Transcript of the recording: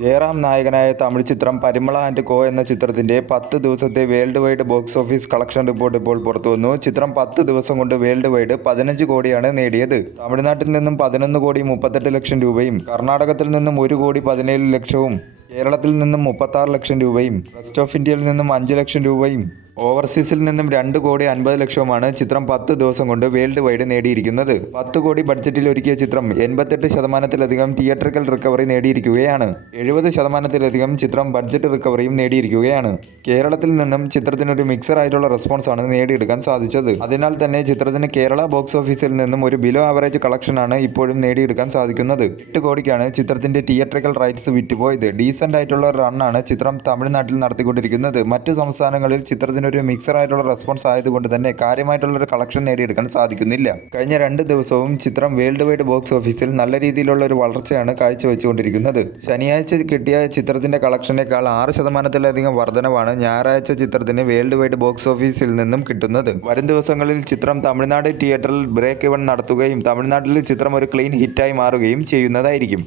ജയറാം നായകനായ തമിഴ് ചിത്രം പരിമള ആൻഡ് കോ എന്ന ചിത്രത്തിന്റെ 10 ദിവസത്തെ world wide box office collection report ഇപ്പോൾ പുറത്തുവന്നു. ചിത്രം 10 ദിവസം കൊണ്ട് വേൾഡ് വൈഡ് 15 കോടിയാണ് നേടിയത്. തമിഴ്നാട്ടിൽ നിന്നും 11 കോടി 38 ലക്ഷം രൂപയും കർണാടകത്തിൽ നിന്നും 1 കോടി 17 ലക്ഷവും കേരളത്തിൽ നിന്നും 36 ലക്ഷം രൂപയും റെസ്റ്റ് ഓഫ് ഇന്ത്യയിൽ നിന്നും 5 ലക്ഷം രൂപയും ഓവർസീസിൽ നിന്നും 2 കോടി 50 ലക്ഷവുമാണ് ചിത്രം 10 ദിവസം കൊണ്ട് വേൾഡ് വൈഡ് നേടിയിരിക്കുന്നത്. 10 കോടി ബഡ്ജറ്റിൽ ഒരുക്കിയ ചിത്രം 88% തിയേറ്ററിക്കൽ റിക്കവറി നേടിയിരിക്കുകയാണ്. 70% ചിത്രം ബഡ്ജറ്റ് റിക്കവറിയും നേടിയിരിക്കുകയാണ്. കേരളത്തിൽ നിന്നും ചിത്രത്തിനൊരു മിക്സർ ആയിട്ടുള്ള റെസ്പോൺസാണ് നേടിയെടുക്കാൻ സാധിച്ചത്. അതിനാൽ തന്നെ ചിത്രത്തിന് കേരള ബോക്സ് ഓഫീസിൽ നിന്നും ഒരു ബിലോ ആവറേജ് കളക്ഷനാണ് ഇപ്പോഴും നേടിയെടുക്കാൻ സാധിക്കുന്നത്. 8 കോടിക്കാണ് ചിത്രത്തിന്റെ തിയേറ്ററിക്കൽ റൈറ്റ്സ് വിറ്റുപോയത്. ഡീസന്റ് ആയിട്ടുള്ള റണ്ണാണ് ചിത്രം തമിഴ്നാട്ടിൽ നടത്തിക്കൊണ്ടിരിക്കുന്നത്. മറ്റ് സംസ്ഥാനങ്ങളിൽ ചിത്രത്തിന് ഒരു മിക്സർ ആയിട്ടുള്ള റെസ്പോൺസ് ആയതുകൊണ്ട് തന്നെ കാര്യമായിട്ടുള്ളൊരു കളക്ഷൻ നേടിയെടുക്കാൻ സാധിക്കുന്നില്ല. കഴിഞ്ഞ 2 ദിവസവും ചിത്രം വേൾഡ് വൈഡ് ബോക്സ് ഓഫീസിൽ നല്ല രീതിയിലുള്ള ഒരു വളർച്ചയാണ് കാഴ്ചവെച്ചുകൊണ്ടിരിക്കുന്നത്. ശനിയാഴ്ച കിട്ടിയ ചിത്രത്തിന്റെ കളക്ഷനേക്കാൾ 6% വർധനവാണ് ഞായറാഴ്ച ചിത്രത്തിന് വേൾഡ് വൈഡ് ബോക്സ് ഓഫീസിൽ നിന്നും കിട്ടുന്നത്. വരും ദിവസങ്ങളിൽ ചിത്രം തമിഴ്നാട് തിയേറ്ററിൽ ബ്രേക്ക് ഇവൻ നടത്തുകയും തമിഴ്നാട്ടിൽ ചിത്രം ഒരു ക്ലീൻ ഹിറ്റായി മാറുകയും ചെയ്യുന്നതായിരിക്കും.